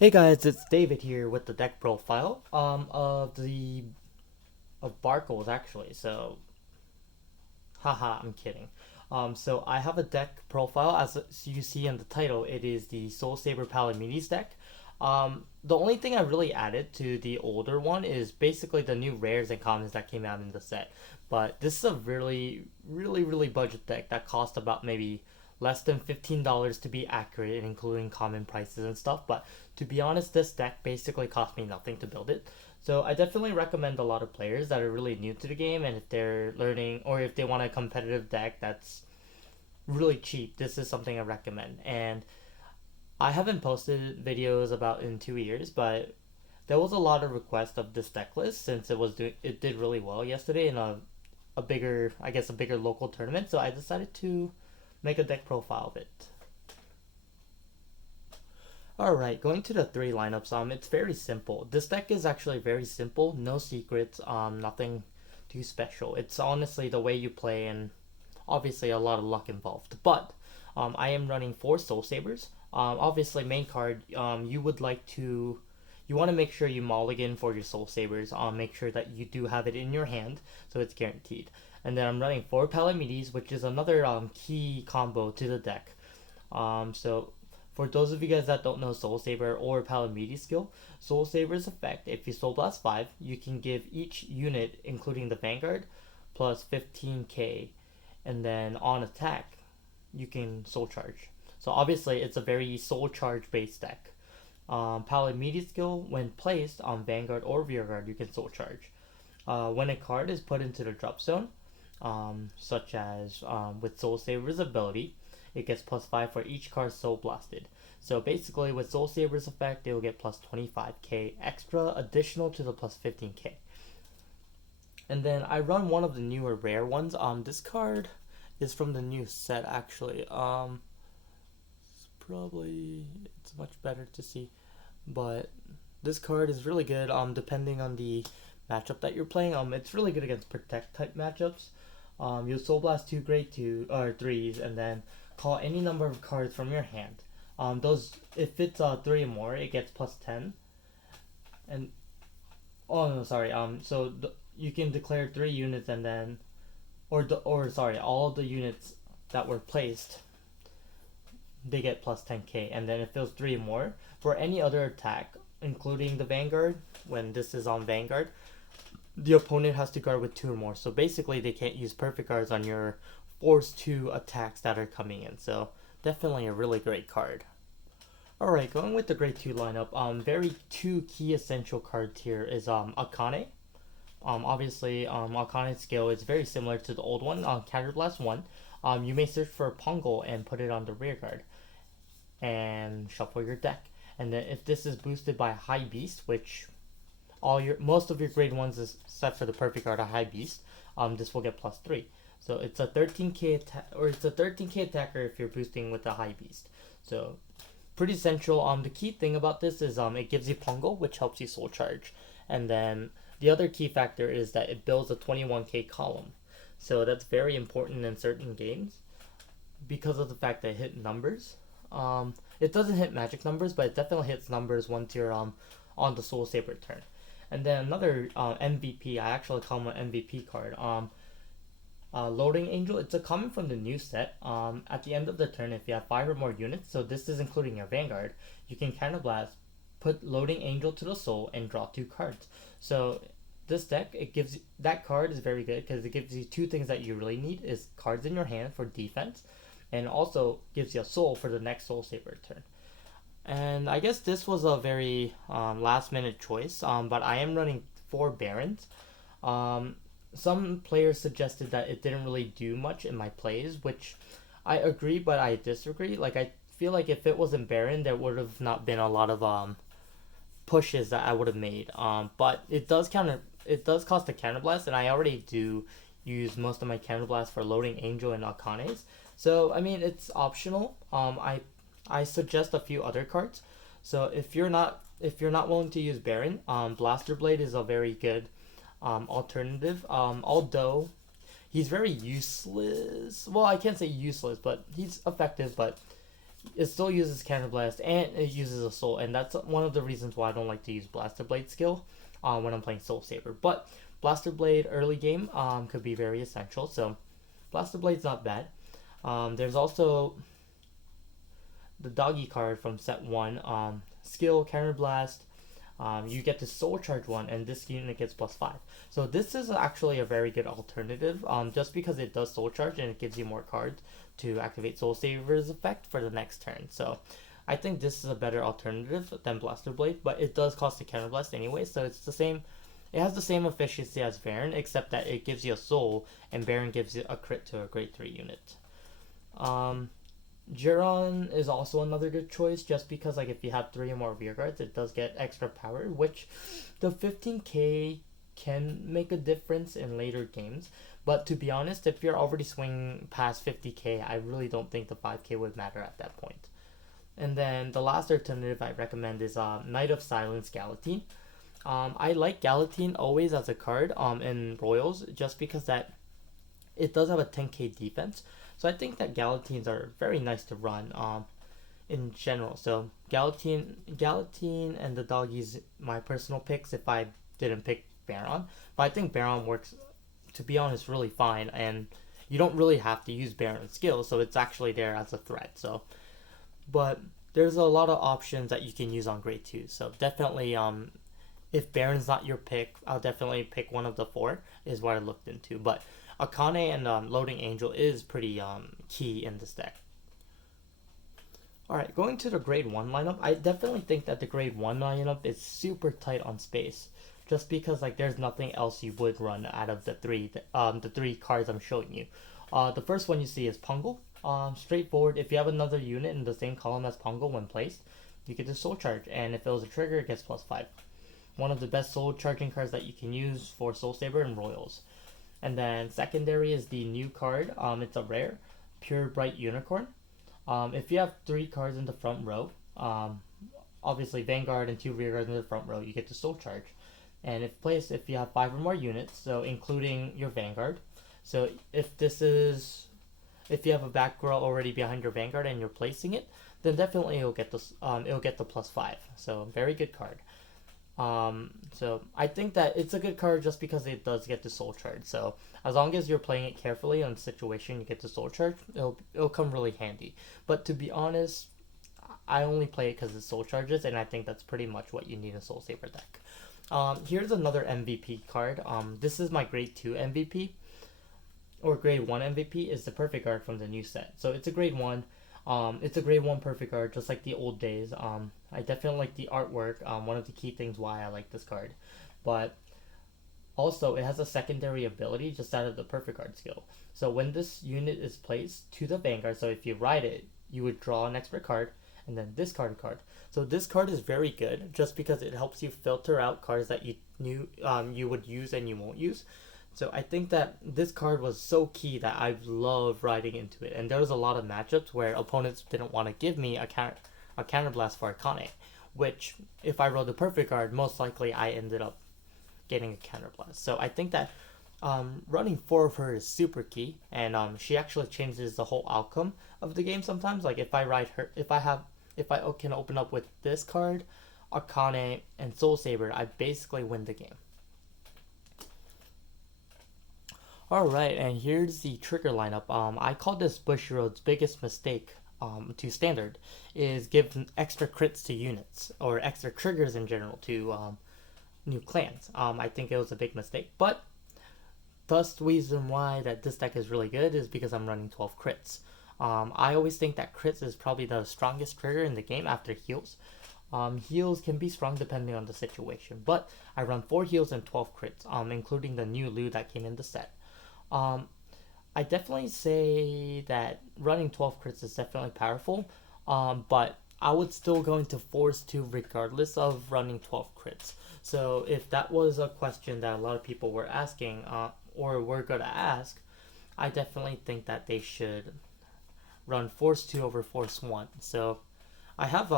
Hey guys, it's David here with the deck profile of Barkles actually. So, haha, I'm kidding. So I have a deck profile as you see in the title. It is the Soul Saber Palamedes deck. The only thing I really added to the older one is basically the new rares and commons that came out in the set. But this is a really budget deck that cost about maybe less than $15 to be accurate, including common prices and stuff. But to be honest, this deck basically cost me nothing to build it. So I definitely recommend a lot of players that are really new to the game, and if they're learning or if they want a competitive deck that's really cheap, this is something I recommend. And I haven't posted videos about in 2 years, but there was a lot of requests of this deck list since it did really well yesterday in a bigger, I guess, a bigger local tournament. So I decided to make a deck profile of it. Alright, going to the three lineups, it's very simple. This deck is actually very simple, no secrets, nothing too special. It's honestly the way you play and obviously a lot of luck involved. But I am running four Soul Sabers. Obviously main card, you want to make sure you mulligan for your Soul Sabers. Make sure that you do have it in your hand, so it's guaranteed. And then I'm running four Palamedes, which is another key combo to the deck. So for those of you guys that don't know Soul Saber or Palamedes skill, Soul Saber's effect, if you Soul Blast 5, you can give each unit, including the vanguard, plus 15k, and then on attack, you can Soul Charge. So obviously, it's a very Soul Charge based deck. Palamedes skill, when placed on vanguard or rearguard, you can Soul Charge. When a card is put into the drop zone, such as with Soul Saber's ability, it gets plus 5 for each card Soul Blasted. So basically, with Soul Saber's effect, it will get plus 25k extra additional to the plus 15k. And then I run one of the newer rare ones. This card is from the new set actually. It's much better to see, but this card is really good. Depending on the matchup that you're playing, it's really good against protect type matchups. You Soul Blast two grade two or threes, and then call any number of cards from your hand. Those if it's three or more, it gets plus 10. And oh no, sorry. You can declare three units and then, all of the units that were placed, they get plus 10k. And then if it was three or more for any other attack, including the vanguard, when this is on vanguard, the opponent has to guard with two or more. So basically, they can't use perfect guards on your force 2 attacks that are coming in. So definitely a really great card. Alright, going with the grade 2 lineup, very two key essential cards here is Akane. Obviously, Akane's skill is very similar to the old one, Counterblast 1. You may search for Pongo and put it on the rear guard and shuffle your deck. And then if this is boosted by High Beast, which most of your grade ones is set for the perfect guard, a High Beast, this will get plus 3. So it's a 13k it's a 13k attacker if you're boosting with a High Beast. So pretty central. The key thing about this is it gives you Pongo, which helps you Soul Charge, and then the other key factor is that it builds a 21k column. So that's very important in certain games because of the fact that it hit numbers. It doesn't hit magic numbers, but it definitely hits numbers once you're on the Soul Saber turn. And then another MVP, I actually call him an MVP card. Loading Angel, it's a common from the new set. At the end of the turn, if you have 5 or more units, so this is including your Vanguard, you can Counterblast, put Loading Angel to the soul, and draw 2 cards. So this deck, that card is very good because it gives you two things that you really need: is cards in your hand for defense, and also gives you a soul for the next Soul Saber turn. And I guess this was a very last minute choice, but I am running 4 Barons. Some players suggested that it didn't really do much in my plays, which I agree, but I disagree. Like, I feel like if it wasn't Baron, there would have not been a lot of pushes that I would have made. But it does cost a counterblast, and I already do use most of my counterblast for loading Angel and Akanes. So I mean, it's optional. I suggest a few other cards. So if you're not willing to use Baron, Blaster Blade is a very good alternative. Although he's very useless. Well, I can't say useless, but he's effective. But it still uses Counterblast and it uses a Soul, and that's one of the reasons why I don't like to use Blaster Blade skill when I'm playing Soul Saber. But Blaster Blade early game could be very essential, so Blaster Blade's not bad. There's also the Doggy card from set 1, skill Counterblast. You get the Soul Charge one, and this unit gets +5. So this is actually a very good alternative, just because it does Soul Charge and it gives you more cards to activate Soul Saver's effect for the next turn. So I think this is a better alternative than Blaster Blade, but it does cost a Counterblast anyway, so it's the same. It has the same efficiency as Baron, except that it gives you a Soul, and Baron gives you a crit to a grade 3 unit. Jiron is also another good choice, just because like if you have 3 or more rear guards, it does get extra power, which the 15k can make a difference in later games. But to be honest, if you're already swinging past 50k, I really don't think the 5k would matter at that point. And then the last alternative I recommend is Knight of Silence Galatine. I like Galatine always as a card in Royals, just because that it does have a 10k defense. So I think that Galatines are very nice to run in general. So Galatine and the Doggies, my personal picks if I didn't pick Baron. But I think Baron works, to be honest, really fine, and you don't really have to use Baron's skill, so it's actually there as a threat. So, but there's a lot of options that you can use on grade 2. So definitely, if Baron's not your pick, I'll definitely pick one of the 4 is what I looked into. But Akane and Loading Angel is pretty key in this deck. Alright, going to the grade 1 lineup, I definitely think that the grade 1 lineup is super tight on space. Just because like there's nothing else you would run out of the three cards I'm showing you. The first one you see is Pongal. Straightforward, if you have another unit in the same column as Pongal when placed, you get the Soul Charge, and if it was a trigger, it gets +5. One of the best soul charging cards that you can use for Soul Saber and Royals. And then secondary is the new card. It's a rare, Pure Bright Unicorn. If you have 3 cards in the front row, obviously Vanguard and 2 rear guards in the front row, you get the Soul Charge. And if placed, if you have 5 or more units, so including your Vanguard. So if you have a back row already behind your Vanguard and you're placing it, then definitely it'll get the +5. So very good card. So I think that it's a good card just because it does get the Soul Charge. So as long as you're playing it carefully on the situation, you get the Soul Charge, it'll come really handy. But to be honest, I only play it because it Soul Charges, and I think that's pretty much what you need in a Soul Saber deck. Here's another MVP card. This is my grade 2 MVP, or grade 1 MVP, is the Perfect Guard from the new set. So it's a grade 1. It's a grade 1 Perfect Guard, just like the old days. I definitely like the artwork, one of the key things why I like this card. But also, it has a secondary ability just out of the Perfect Guard skill. So when this unit is placed to the Vanguard, so if you ride it, you would draw an expert card, and then discard a card. So this card is very good, just because it helps you filter out cards that you would use and you won't use. So I think that this card was so key that I love riding into it. And there was a lot of matchups where opponents didn't want to give me a counterblast for Akane, which if I rolled the Perfect Guard, most likely I ended up getting a counterblast. So I think that running 4 of her is super key, and she actually changes the whole outcome of the game sometimes. Like if I ride her, if I can open up with this card, Akane, and Soul Saber, I basically win the game. Alright, and here's the trigger lineup. I call this Bushiroad's biggest mistake to standard, is give extra crits to units, or extra triggers in general to new clans. I think it was a big mistake, but thus the reason why that this deck is really good is because I'm running 12 crits. I always think that crits is probably the strongest trigger in the game after heals. Heals can be strong depending on the situation, but I run 4 heals and 12 crits, including the new Lu that came in the set. I definitely say that running 12 crits is definitely powerful, but I would still go into Force 2 regardless of running 12 crits. So if that was a question that a lot of people were asking, or were going to ask, I definitely think that they should run Force 2 over Force 1. So I have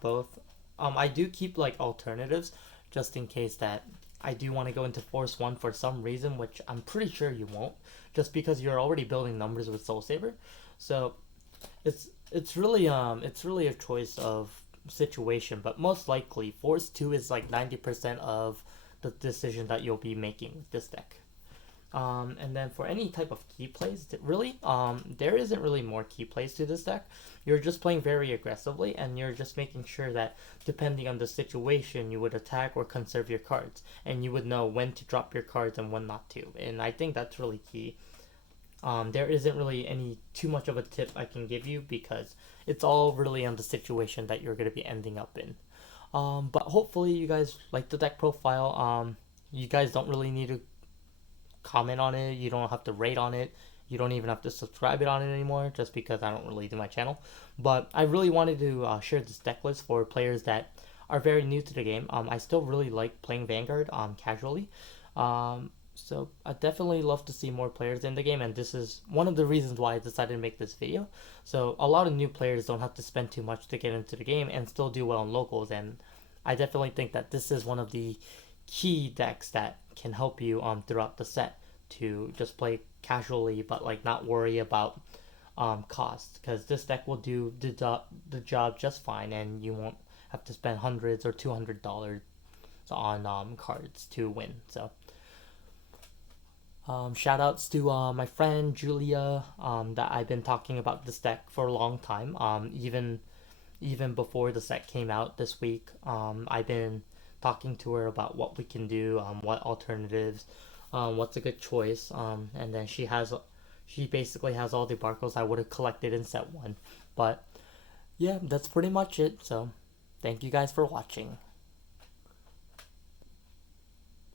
both. I do keep like alternatives just in case that I do want to go into Force 1 for some reason, which I'm pretty sure you won't, just because you're already building numbers with Soul Saber. So it's really a choice of situation, but most likely Force 2 is like 90% of the decision that you'll be making with this deck. And then for any type of key plays, really, there isn't really more key plays to this deck. You're just playing very aggressively, and you're just making sure that depending on the situation, you would attack or conserve your cards, and you would know when to drop your cards and when not to. And I think that's really key. There isn't really any too much of a tip I can give you because it's all really on the situation that you're going to be ending up in. But hopefully you guys like the deck profile. You guys don't really need to comment on it. You don't have to rate on it. You don't even have to subscribe it on it anymore just because I don't really do my channel. But I really wanted to share this deck list for players that are very new to the game. I still really like playing Vanguard casually. So I definitely love to see more players in the game, and this is one of the reasons why I decided to make this video. So a lot of new players don't have to spend too much to get into the game and still do well in locals, and I definitely think that this is one of the key decks that can help you throughout the set to just play casually but like not worry about cost, because this deck will do the job just fine, and you won't have to spend hundreds or $200 on cards to win. So shout outs to my friend Julia, that I've been talking about this deck for a long time. Even before the set came out this week, I've been talking to her about what we can do, what alternatives, what's a good choice, and then she basically has all the barcodes I would have collected in set 1. But yeah, that's pretty much it. So thank you guys for watching.